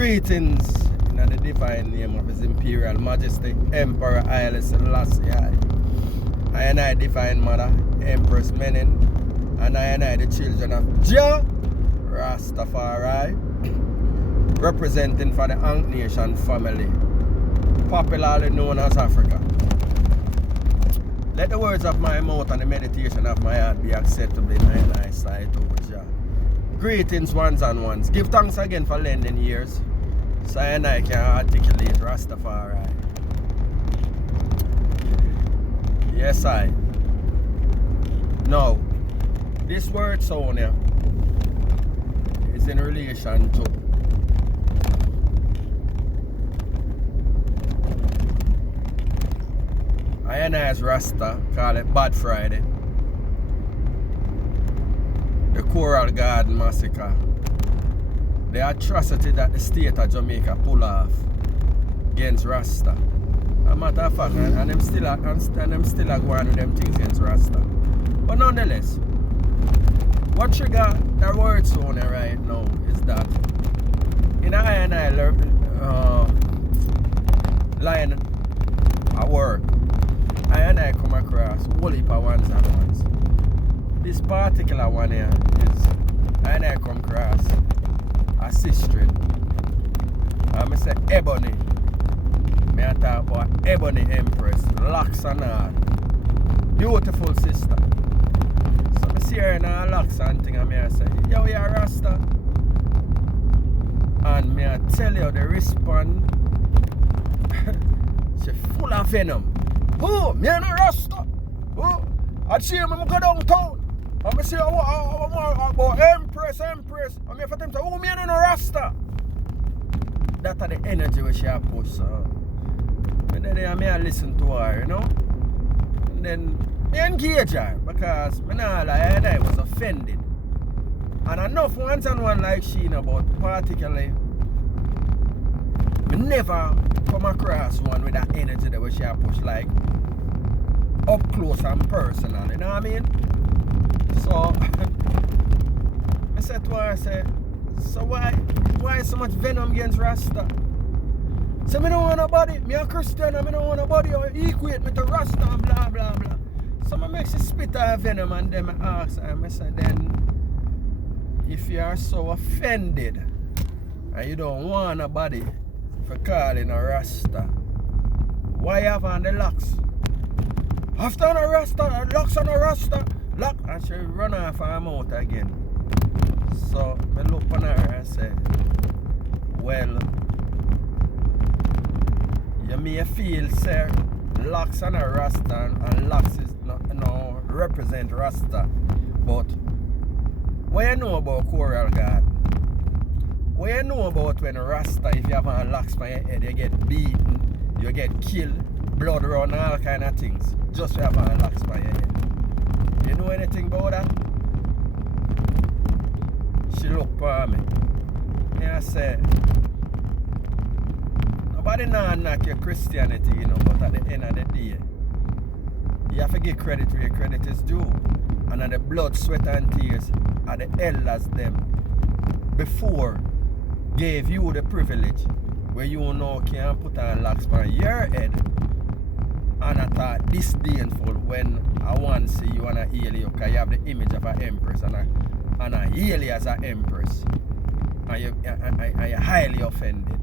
Greetings in the divine name of His Imperial Majesty, Emperor Haile Selassie I. And I, Divine Mother, Empress Menin, and I, the children of Jah, Rastafari, representing for the Ankh Nation family, popularly known as Africa. Let the words of my mouth and the meditation of my heart be acceptable in thine eyesight, O Jah. Greetings, ones and ones. Give thanks again for lending ears, so I can articulate Rastafari. Yes, I. Now, this word Sonia is in relation to I as Rasta call it Bad Friday, the Coral Garden Massacre, the atrocity that the state of Jamaica pull off against Rasta. A matter of fact, and them still going with them things against Rasta. But nonetheless, what trigger the word Sonia right now is that in I line at work, I come across a whole heap of ones and ones. This particular one here is I come across a sister. I say Ebony. I talk about Ebony Empress, locks and all. Beautiful sister. So I see her in her locks and thing and I say, yo, you're a Rasta. And I tell you the response, she full of venom. Oh, me and a Rasta. Oh, I see him go downtown. And I say, about Empress. And I for them say, oh, me and a Rasta. That's the energy which she push. And then I listen to her, you know. And then I engage her because I was offended. And enough ones and one like she about particularly I never come across one with that energy that she push like up close and personal, you know what I mean? So I said to her, I said, so why so much venom against Rasta? So I don't want nobody, me a Christian, I don't want nobody equate me to Rasta and blah blah blah. So I make she spit her venom and then I ask her, I say, then if you are so offended and you don't want nobody for calling a Rasta, why have on the locks? After a Rasta, locks on a Rasta, lock, and she run off her mouth again. So I look on her and say, well, you may feel, sir, locks on a Rasta and locks is no represent Rasta. But what you know about Coral Garden? What you know about when Rasta, if you have on locks on your head, you get beaten, you get killed, blood run, all kind of things, just to have on locks on your head. You know anything about that? She looked for me. And I said, nobody now knock your Christianity, you know, but at the end of the day, you have to give credit where credit is due. And at the blood, sweat and tears are the elders them before gave you the privilege where you now can put on locks on your head. And I thought disdainful when I want to see you and I heal you because you have the image of an empress and I heal you as an empress. And you're highly offended.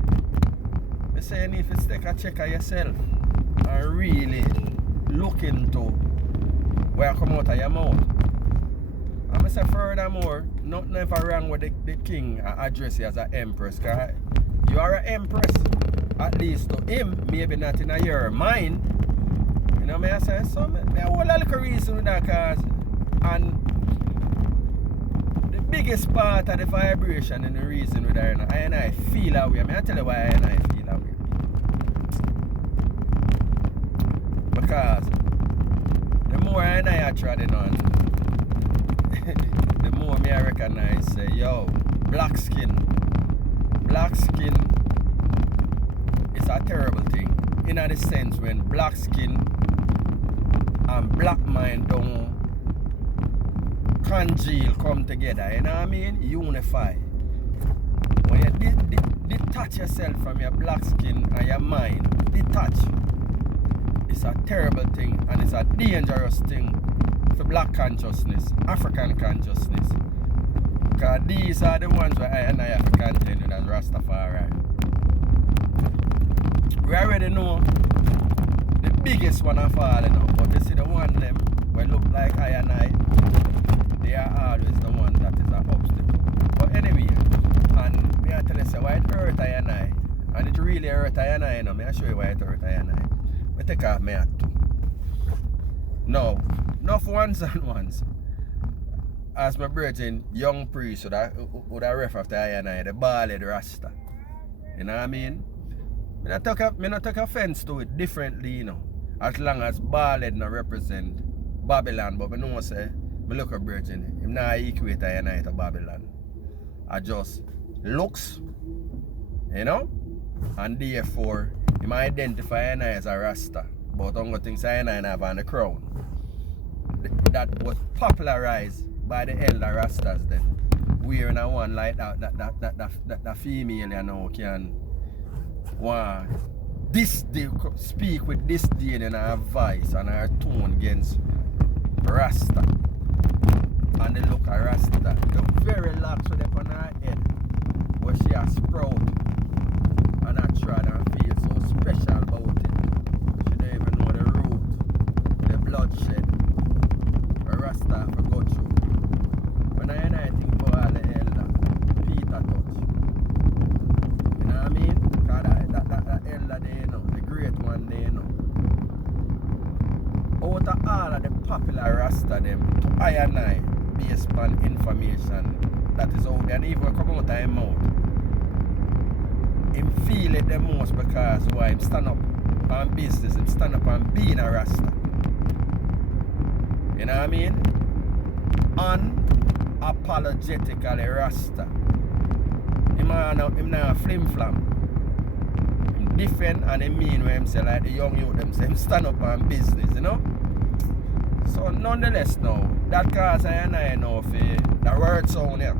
I say you need to take a check of yourself and really look into where I come out of your mouth. And I say furthermore, nothing ever wrong with the king address you as an empress, because you are an empress. At least to him, maybe not in your mind. You know what I say? So I have a little reason with that cause. And the biggest part of the vibration and the reason with her, and I feel that way. I tell you why I feel that way. Because the more I treading on, the more I recognize, say, yo, black skin is a terrible thing. In the sense when black skin and black mind don't congeal, come together, you know what I mean? Unify. When you detach yourself from your black skin and your mind, detach. It's a terrible thing and it's a dangerous thing for black consciousness, African consciousness. Because these are the ones where I and I have to contend with as Rastafari. We already know the biggest one of all, you know, but you see the one them where look like I and I, they are always the one that is an obstacle. But anyway, and me I tell you say why it hurt I and I, and it really hurt I and I, you know, me I show you why it hurt I and I. Me take off my hat too. No, not for once and once. As my brethren, young priest would have ref after I and I, the bald Rasta. You know what I mean? Me not take offense to it differently, you know. As long as bald not represent Babylon, but I know say, me look at brethren, him not equate I and I to Babylon. I just looks, you know, and therefore him identify I and I as a Rasta. But only things I and I have on the crown. That was popularized by the elder Rastas then. Wearing a one like that female, you know, can speak with disdain in her voice and her tone against Rasta. And the look of Rasta, the very locks with up on her head where she has sprout and her trod and feel so special about it. She don't even know the root, the bloodshed Rasta for go through. When I think about all the elder Peter touch. You know what I mean? Because that elder there, you know, the great one there, you know. Out of all of the popular Rasta them to I and I based on information that is out there and even come out of him mouth. Him feel it the most because why him stand up on business, him stand up on being a Rasta. You know what I mean? Unapologetically Rasta. Him not flim flam. Him different and him mean when him say like the young youth them say him stand up on business, you know? So nonetheless now, that cause I know for the word sound here.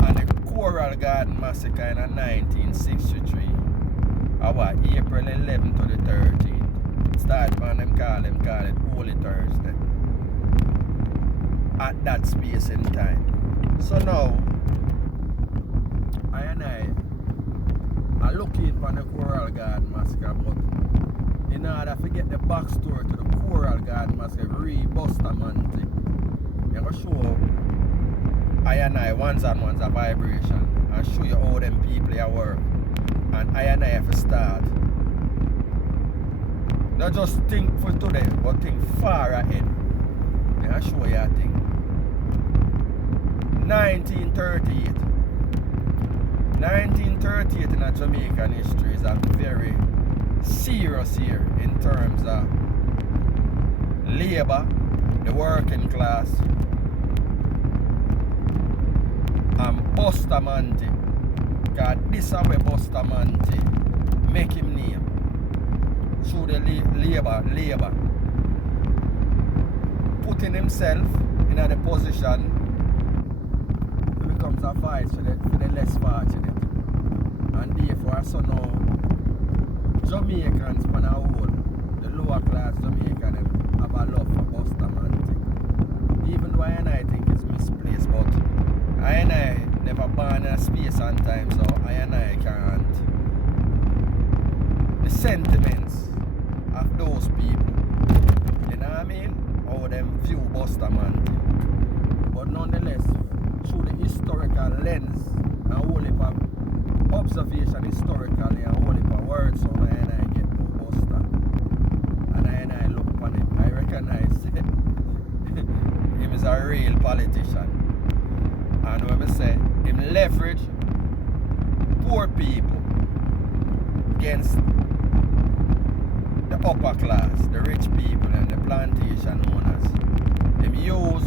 And the Coral Garden Massacre in 1963. About April 11th to the 13th. Start when them call it Holy Thursday. At that space in time. So now, I looking for the Coral Garden Massacre, but in order to get the backstory to the Coral Garden Massacre, Bustamante, I'm going to show I ones and ones a vibration and show you how them people are work. And I have to start. Not just think for today, but think far ahead. I'll show you a thing. 1938. 1938 in a Jamaican history is a very serious year in terms of labor, the working class, and Bustamante. Because this is where Bustamante make him name. Through the labor. Putting himself in a position to become a voice for the less fortunate. And therefore, so now, Jamaicans, on a whole, the lower class Jamaican, have a love for Bustamante. Even though I think it's misplaced, but I never born in a space and time, so I can't. The sentiments of those people, you know what I mean? How them view Bustamante. But nonetheless, through the historical lens and whole heap of observation historically and whole heap of words, so I get to Busta. And I look upon him, I recognize him is a real politician. And when I say him leverage poor people against the upper class, the rich people and the plantation owners. Them use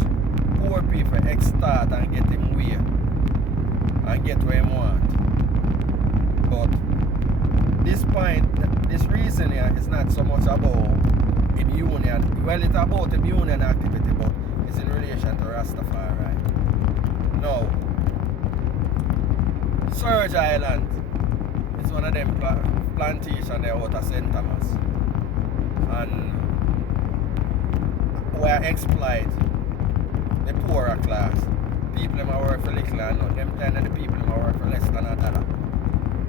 poor people to extort and get him where and get where him want. But this point, this reason here is not so much about him union. Well, it's about him union activity, but it's in relation to Rastafari. Now, Surge Island is one of them plantations there out of St. Thomas. And we exploit the poorer class. People them work for little and not them kind of the people them work for less than $1.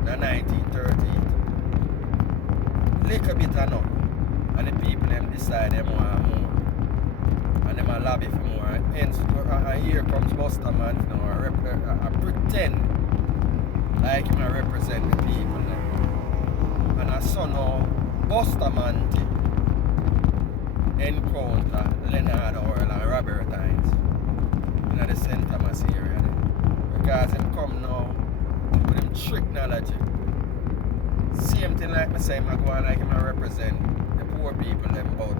In 1938. Little bit enough. And the people them decide them want more. And them a lobby for more. And here comes Buster Man now. I pretend like him I represent the people them. And I saw now Buster Man encounter Leonard Orwell and Robert Hines in the St. Thomas area. Because him come now with him trick knowledge. Same thing like me say, I go on like him I represent the poor people them both.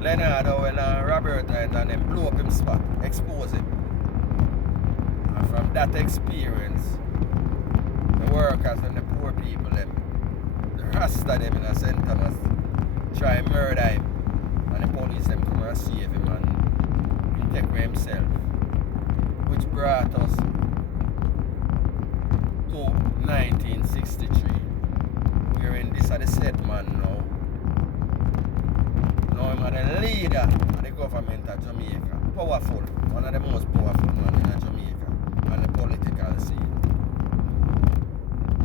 Leonard Orwell and Robert Hines and them blow up him spot, expose him. And from that experience, the workers and the poor people them, the Rasta them in a St. Thomas try and murder him, and the police them come and save him and he take away himself, which brought us to 1963. We're in this at the set man now. Now I'm the leader of the government of Jamaica. Powerful, one of the most powerful men in Jamaica and the political scene.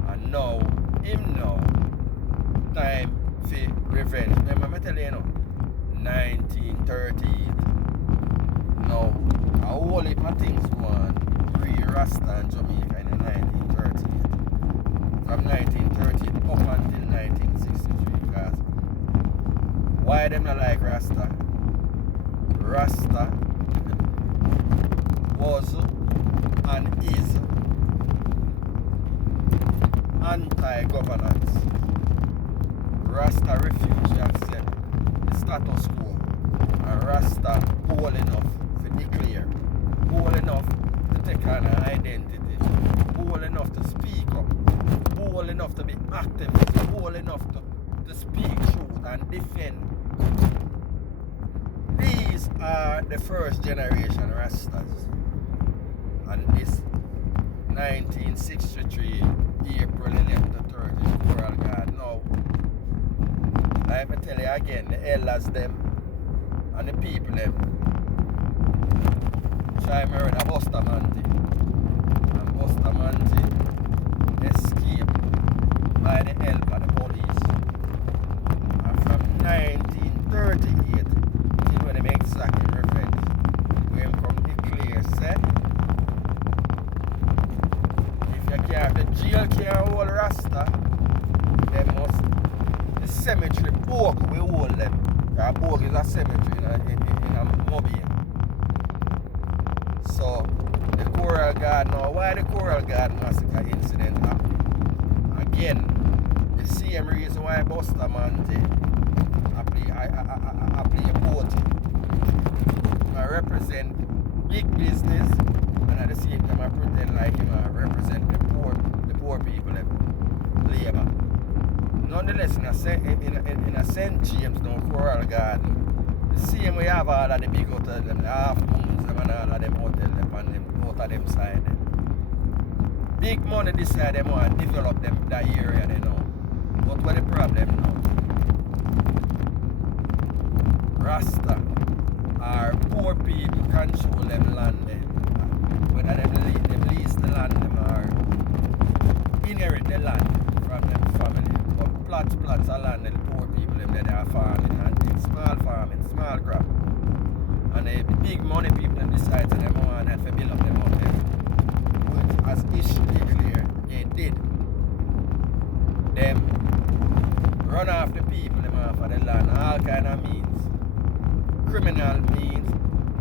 And now, him now, time for revenge. Remember me tell you, 1938. Now, a whole heap of things go on pre-Rasta in Jamaica in the 1938. From 1938 up until 1963. Because why them not like Rasta? Rasta was and is anti-governance. Rasta refused to accept the status quo, and Rasta bold enough to declare, bold enough to take on an identity, bold enough to speak up, bold enough to be activist, bold enough to speak truth and defend. These are the first generation Rastas, and this 1963 April 11th to 30th Coral Guard now. Let me tell you again, the elders them and the people them try murder Bustamante. And Bustamante escaped by the help of the police. And from 1938 till when them exactly revenge, we him come declare say, if you can't, the jail can't hold Rasta, they must. The cemetery, Bogue, we hold them. Bogue is a cemetery in a mobile. So, the Coral Guard now, why the Coral Guard massacre incident happened? Again, the same reason why Bustamante I play both. I represent big business, and at the same time I pretend like him I represent the poor people, labor. Nonetheless, in a St. James, no Coral Garden, the same way you have all of the big hotels, them, the half moons, them and all of them hotels, them and them out of them side. Big money this side, them want to develop them that area, they know. But what the problem now? Rasta or poor people control them land there. Whether them lease the land them or inherit the land from them family. Plots of land and the poor people them that are farming and things, small farming, small crop. And the big money people them decide to them want to build up them hotel. Which as history clear, they did. Them run off the people them off of the land, all kind of means. Criminal means,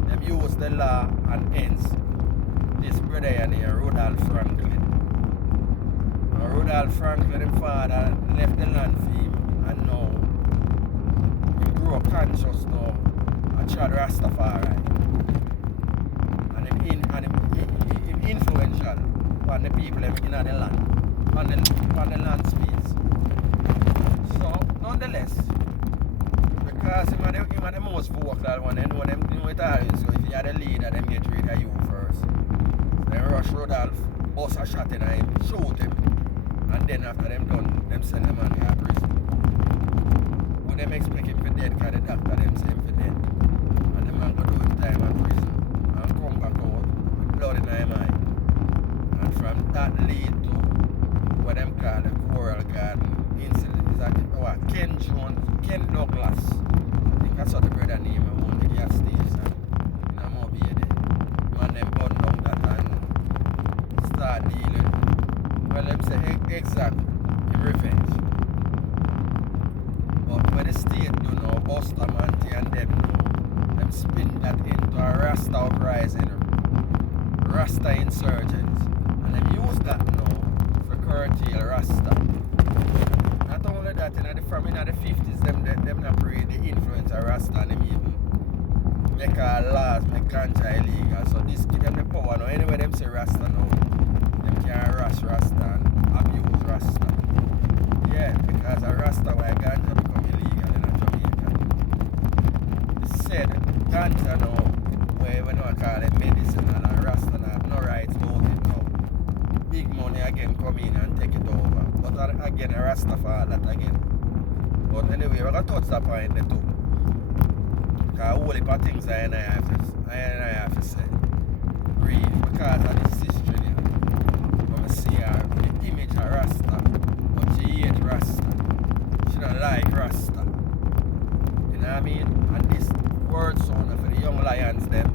them use the law and hence this brother here, Rudolph Franklin. Rudolph Franklin, his father, left the land for him, and now he grew up conscious now and tried Rastafari. And him influential on the people in the land, on the land space. So, nonetheless, because him are the most vocal one, they know it always. So if you are the leader, them get rid of you first. So they rush Rudolph bust a shot in him, shoot him, and then after them done, them send them man to prison. Would them expect him for dead because the doctor them say him for dead. And the man go do him time in prison and come back out with blood in his eye. And from that lead to what them call the Coral Garden incident is that Ken Douglas, I think that's what the brother name I own the gas station in a mobile there. Man them burn down that and start dealing. Well them say exact in revenge. But when the state do know Bustamante and them know, them spin that into a Rasta uprising, Rasta insurgents, and them use that now for curtail Rasta. Not only that, from in the 50s, them not pray the influence of Rasta and them even make our laws, make ganja illegal. So this give them the power now. Anyway, them say Rasta now, them can rush Rasta and abuse Rasta. Yeah, because a Rasta why ganja become illegal in Jamaica. They said ganja now, where we don't call it medicine and a Rasta now have no rights to it now. Big money again come in and take it over. But again, a Rastafari that again. But anyway, we're going to touch that point there too. Because a whole heap of things I have to say. Read because of this history here. When I see her, the image of Rasta, but she hate Rasta. She don't like Rasta. You know what I mean? And this word sound for the young lions them.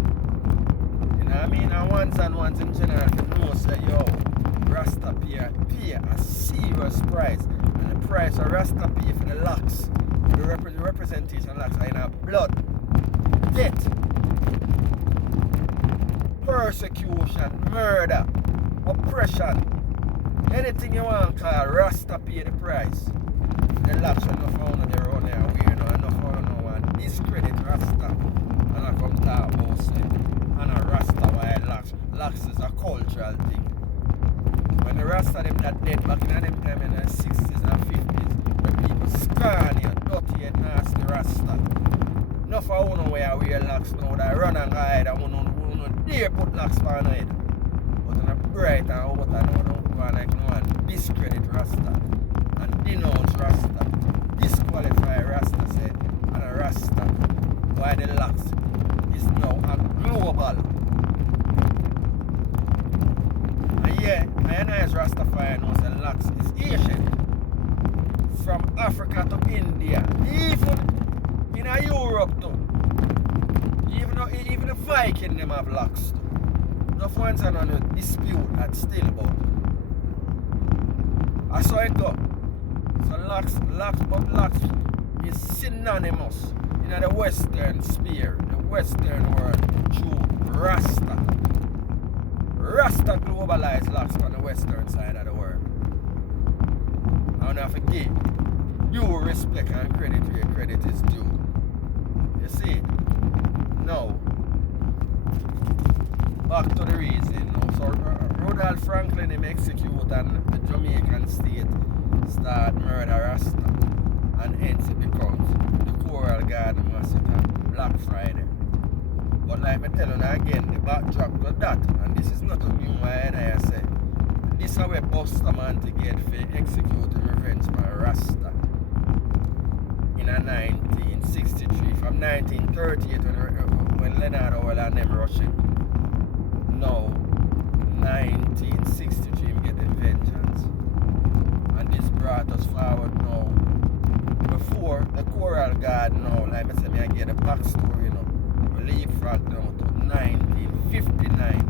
You know what I mean? And once in general, you know say, yo, Rasta pay a serious price. And the price of Rasta pay for the locks, the representation locks are in our blood, death, persecution, murder, oppression, anything you want to call Rasta pay the price. The locks are not found on their own there, we know, and not found no one discredit Rasta. And I come talk about say, and a Rasta why locks is a cultural thing. When the Rasta them that dead back in them time in the 60s and 50s, when people scan you, dirty and nasty Rasta. Enough of you know where I wear locks now, that run and hide and you dare put locks on the head. But in a bright and out and now, go like no one discredit Rasta and denounce Rasta, disqualify Rasta say, and a Rasta, why the locks is now a global. Yeah, and as Rastafari knows the locks is Asian. From Africa to India, even in Europe too. Even the Viking them have locks too. No one's on a dispute that still about. I saw it go. So locks is synonymous in the Western sphere, the Western world, through Rasta. Rasta globalized locks on the western side of the world. I don't have to give due respect and credit where credit is due. You see? Now, back to the reason now. So Rudolph Franklin him execute and the Jamaican state start murder Rasta. And hence it becomes the Coral Garden Massacre, Black Friday. But like I tell you again, the backdrop to that, and this is not a new one I say. This is where Bustamante get for executing revenge for Rasta in a 1963, from 1938 when Leonard Howell and them rushing. Now, 1963 him getting vengeance. And this brought us forward now. Before the Coral Garden now, like I said, I get the backstory, you know. Leapfrog now to 1959.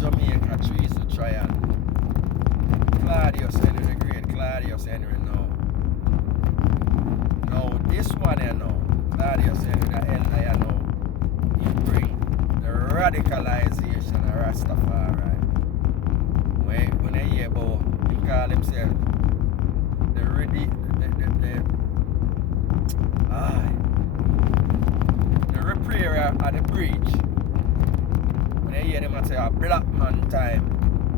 Jamaica treason trial. Claudius Henry, the great Claudius Henry now. Now this one here now, Claudius Henry, the elder here now, he bring the radicalization of Rastafari. When they hear about, he call himself the repairer at the bridge. When you hear them say a black man time,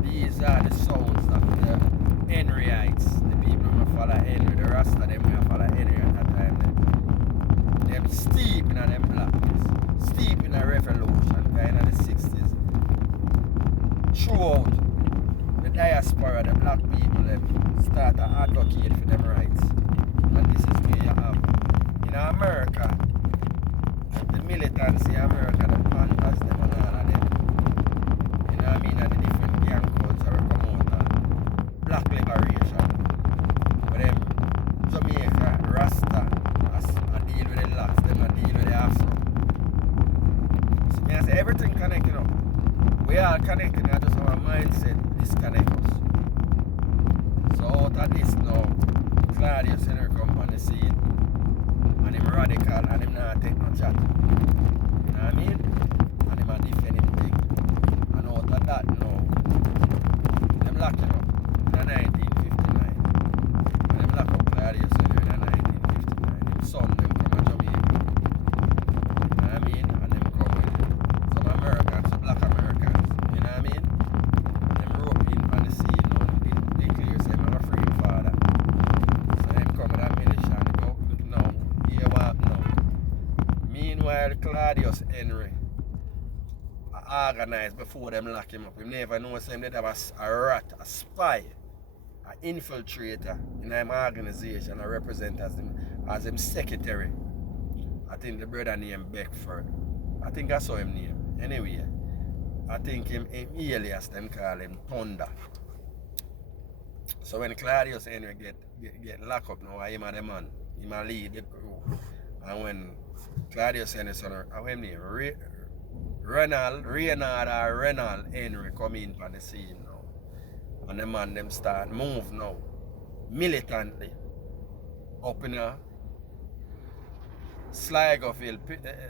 these are the sounds of the Henryites, the people who follow Henry, the Rasta them who follow Henry at that time. Them steep in them blackness, steep in a revolution, kind of the 60s. throughout the diaspora, the black people, them start to advocate for them rights. And this is where you have, in America, the militancy in America, the Panthers, them and all of them. You know what I mean? And the different gang codes are come out of black liberation. But them Jamaica, Rasta, I deal with the locks, them I deal with the afro. So I say everything connected up. We are connected, I just our mindset disconnect us. So out of this now, Claudius Henry come on the scene. And him radical and him not take no chat. You know what I mean? And him a defend him thing. And out of that now, them lock him up in 1959. And them lock up Claudius Henry in 1959. Him son them from Jamaica. You know what I mean? And them come with some Americans, some black Americans. You know what I mean? Them rope in on the scene now. They clear say I'm a free father. So them come with that militia and go now. Here what now? Meanwhile, Claudius Henry organized before them lock him up. He never know him that have a rat, a spy, an infiltrator in an organization. I represent as him secretary. I think the brother named Beckford. I think I saw him name. Anyway, I think him alias them call him Thunder. So when Claudius Henry get locked up now, him a the man. Him a lead the crew. And when Claudius Henry son, how him name? Reynald Henry come in on the scene now. And the man them start move now. Militantly. Up in a Sligofield,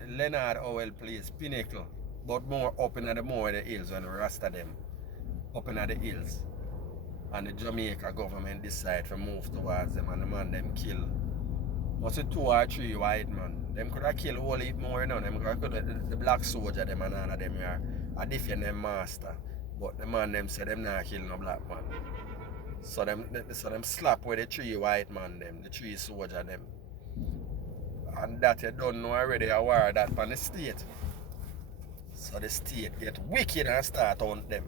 Leonard Howell place, Pinnacle. But more up in the more the hills when the rest of them up in the hills. And the Jamaica government decide to move towards them and the man them kill. Must be 2 or 3 white men. Them could have killed a whole heap more, you know. Them could have the black soldier them and all of them are defend them master. But the man them say them not kill no black man. So them slap with the 3 white man them, the 3 soldier them. And that you don't know already a war that from the state. So the state get wicked and start on them.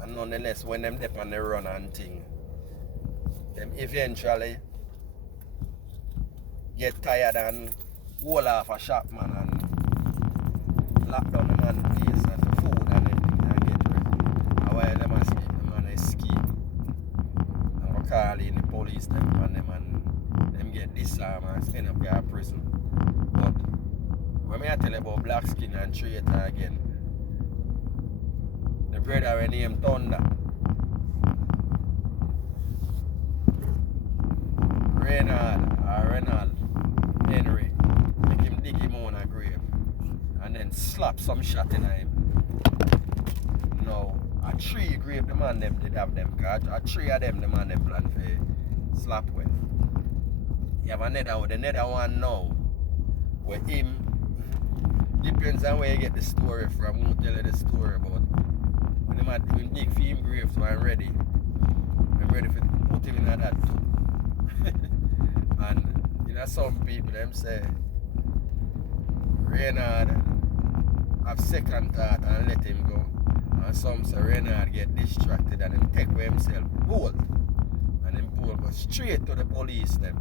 And nonetheless, when them dip on the run and thing, them eventually get tired and hold off a shop man and lock down the man place for food and everything and get ready. And while them asleep, the man escape. And we call in the police them and them get disarmed and end up in prison. But when I tell you about black skin and traitor again, the brother we named Thunder, Reynald Henry, make him dig him on a grave and then slap some shot in him. Now, a 3 grave the man them did have them, because a 3 of them the man them plan for slap with. You have another one now, where him, depends on where you get the story from, who tell you the story about. When the man doing dig for him grave, so I'm ready for put him in that too. And you know some people them say Reynard have second thought and let him go. And some say Reynard get distracted and him take away himself bolt. And him bolt go straight to the police them.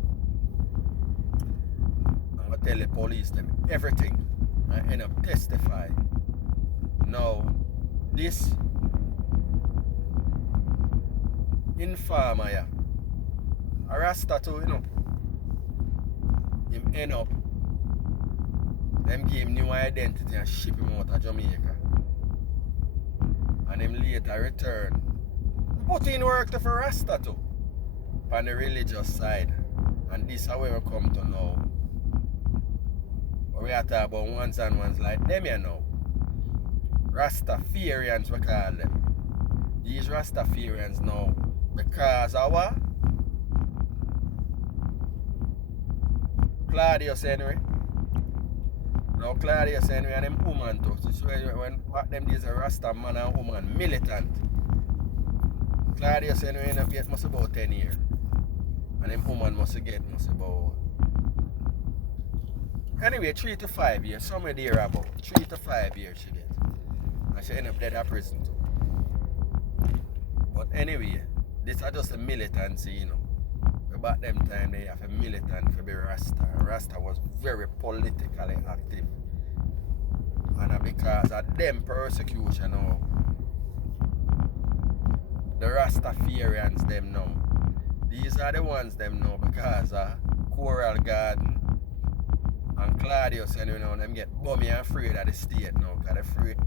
I'm gonna tell the police them everything and end up testify. Now this informer yeah, a Rasta too, you know. Him end up, them give him new identity and ship him out of Jamaica. And him later return. Put in work to for Rasta too. On the religious side. And this is where we come to now. But we are talking about ones and ones like them here now. Rastafarians we call them. These Rastafarians now, because of what? Claudius Henry. Now Claudius Henry and them woman too. So when what them days a Rasta man and woman militant. Claudius Henry end up get must about 10 years. And them woman must about anyway 3 to 5 years. Somewhere there about 3 to 5 years she get. And she end up dead at prison too. But anyway, this is just a militancy, you know. About them time they have a militant for be Rasta. Rasta was very politically active. And because of them persecution now, the Rastafarians them now. These are the ones them now because Coral Garden and Claudius and you know them get bummy and afraid of the state now. Because they're afraid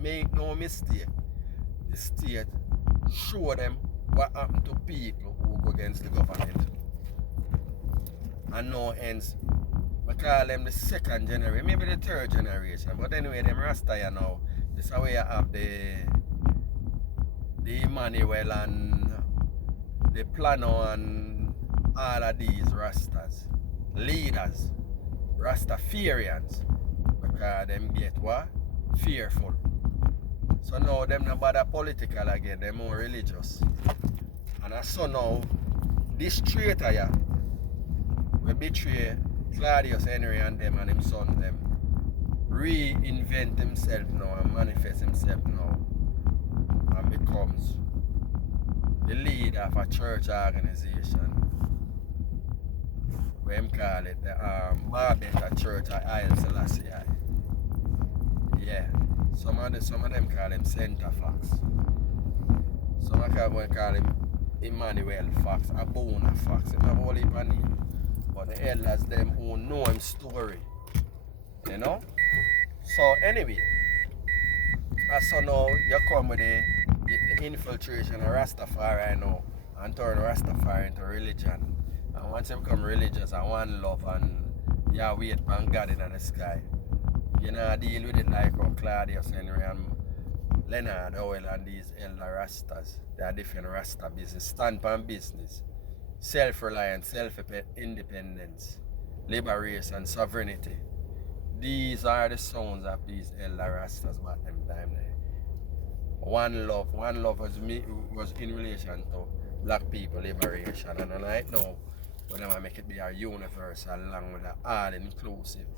make no mistake. The state show them what happened to people who go against the government. And now hence we call them the second generation, maybe the third generation. But anyway, them Rasta now, this is how we have the Emmanuel and the Plano and all of these Rastas. Leaders, Rastafarians. Because them get what? Fearful. So now them not bother political again, they're more religious. And so now, this traitor here will betray Claudius Henry and them and him son them. Reinvent himself now and manifest himself now. And becomes the leader of a church organization. We call it the Barbeta Church of Haile Selassie. Yeah. Some of them call him Center Fox. Some of them call him Emmanuel Fox, Abona Fox. He have all heap of name. But the elders them who know him story. You know? So anyway, so now you come with the infiltration of Rastafari now and turn Rastafari into religion. And once you become religious and one love and you wait for God in the sky. You know, deal with it like how Claudius Henry and Leonard Howell and these elder Rastas. They are different Rasta business. Stand on business. Self-reliance, self-independence, liberation, sovereignty. These are the sounds of these elder Rastas back them time there. One love was in relation to black people liberation. And right now, we want to make it be a universal along with all inclusive.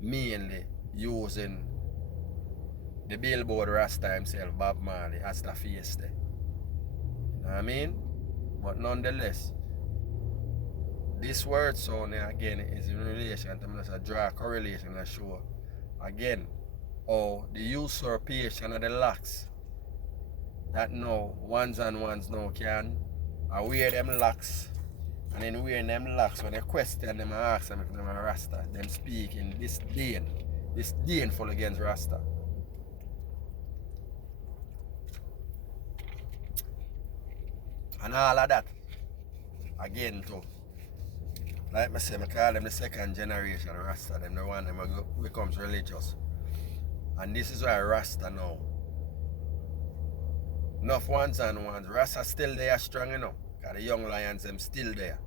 Mainly using the billboard Rasta himself, Bob Marley, as the face there. You know what I mean? But nonetheless, this word sound again is in relation to me, just draw a correlation and show again how the usurpation of the locks that now ones and ones now can wear them locks. And then wearing them locks, when they question them and ask them if they're a Rasta, them speaking disdainful against Rasta. And all of that, again too, like I say, I call them the second generation Rasta, them the one that becomes religious. And this is why Rasta now, enough ones and ones, Rasta still there strong enough. Because the young lions them still there.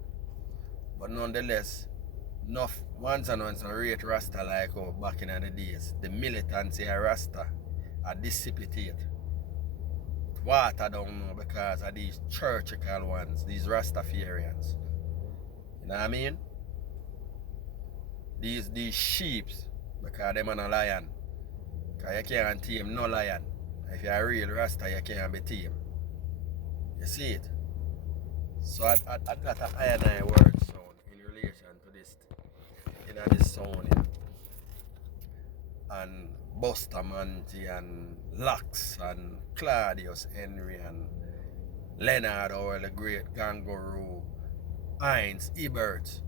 But nonetheless, enough ones and ones rate Rasta like how back in the days. The militancy of Rasta are dissipated. Water down now because of these churchical ones, these Rastafarians. You know what I mean? These sheeps, because them are no lion. Because you can't tame no lion. If you're a real Rasta, you can't be tamed. You see it? So I got an I word sound in relation to this, this sound here. And Bustamante and Lux and Claudius Henry and Leonard Howell, the great Kangaroo, Heinz, Ebert.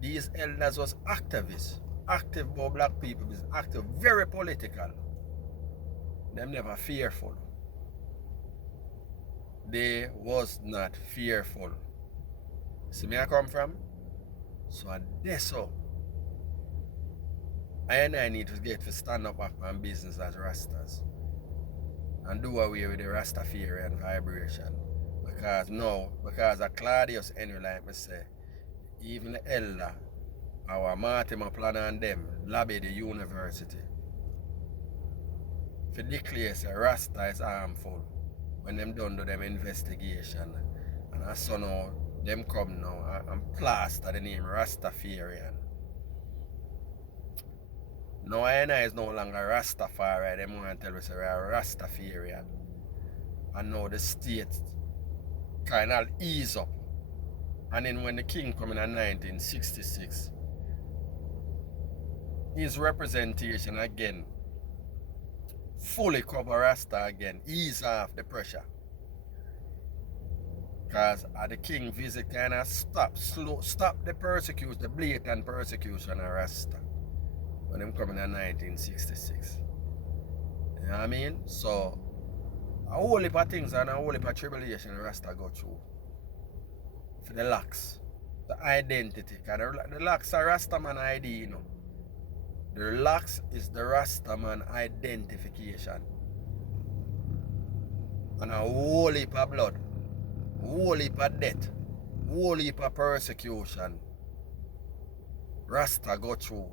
These elders was activists, active about black people, active, very political. Them never fearful. They was not fearful. See me I come from? So that's so. I need to get to stand up on business as Rastas. And do away with the Rastafarian vibration. Because of Claudius Henry, like I say, even the elder, our Martimer plan and them, lobby the university. For declare say Rasta is harmful when them done do them investigation. And so now, them come now and plaster the name Rastafarian. Now I is no longer Rastafari, them want to tell us we are Rastafarian. And now the state kind of ease up. And then when the king come in 1966, his representation again fully cover Rasta again, ease off the pressure. Because the king visit kind of stop the persecution, the blatant persecution of Rasta when him coming in 1966. You know what I mean? So a whole heap of things and a whole heap of tribulation Rasta go through. For the locks, the identity. Because the locks are Rastaman ID, you know. The locks is the Rastaman identification. And a whole heap of blood, whole heap of death, whole heap of persecution Rasta go through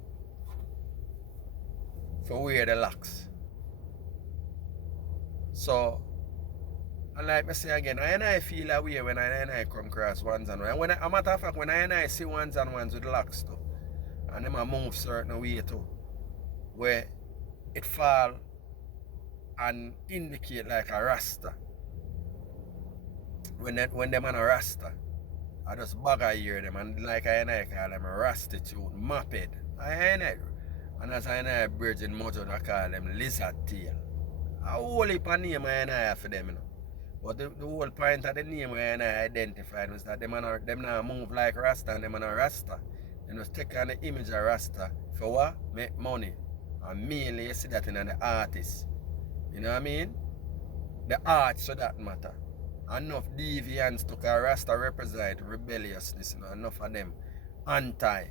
for wear the locks. So, and like I say again, I feel a way when I come across ones and ones. A matter of fact, when I see ones and ones with locks too, and them a move certain way too, where it fall and indicate like a Rasta. When them on a Rasta, I just bag I hear them and like I call them a Rastitude, Moped. And as I Virgin Mojo, I call them Lizard Tail. A whole heap of name I for them, you know. But the whole point of the name I identified was that them not move like Rasta and them are Rasta. They just take on the image of Rasta for what? Make money. And mainly you see that in the artists. You know what I mean? The arts for that matter. Enough deviants took a Rasta represent rebelliousness, you know, enough of them anti,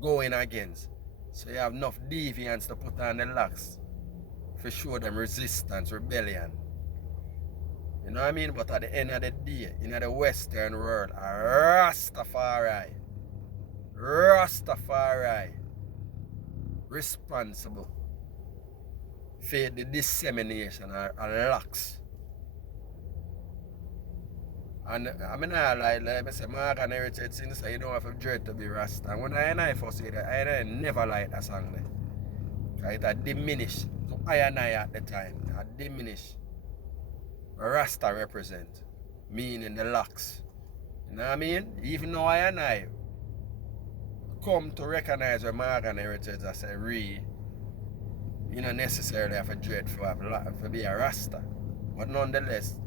going against. So you have enough deviants to put on the locks for show them resistance, rebellion. You know what I mean? But at the end of the day, in the Western world, a Rastafari responsible for the dissemination of locks. And I mean, like I say, Mark and Heritage since so you don't have to dread to be Rasta. And when I first say that, I never liked that song there. Because it had diminished. So I at the time, it had diminished. Rasta represent, meaning the locks. You know what I mean? Even though I come to recognize where Mark and Heritage as a you don't necessarily have a dread for be a Rasta. But nonetheless,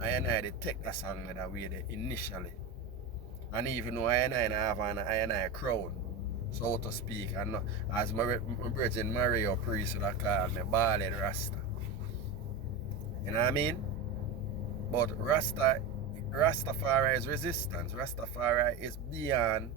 I did take the song that way there initially. And even though I have a crown, so to speak, and not, as my Virgin Mario priest would have called me, bald Rasta. You know what I mean? But Rastafari is resistance. Rastafari is beyond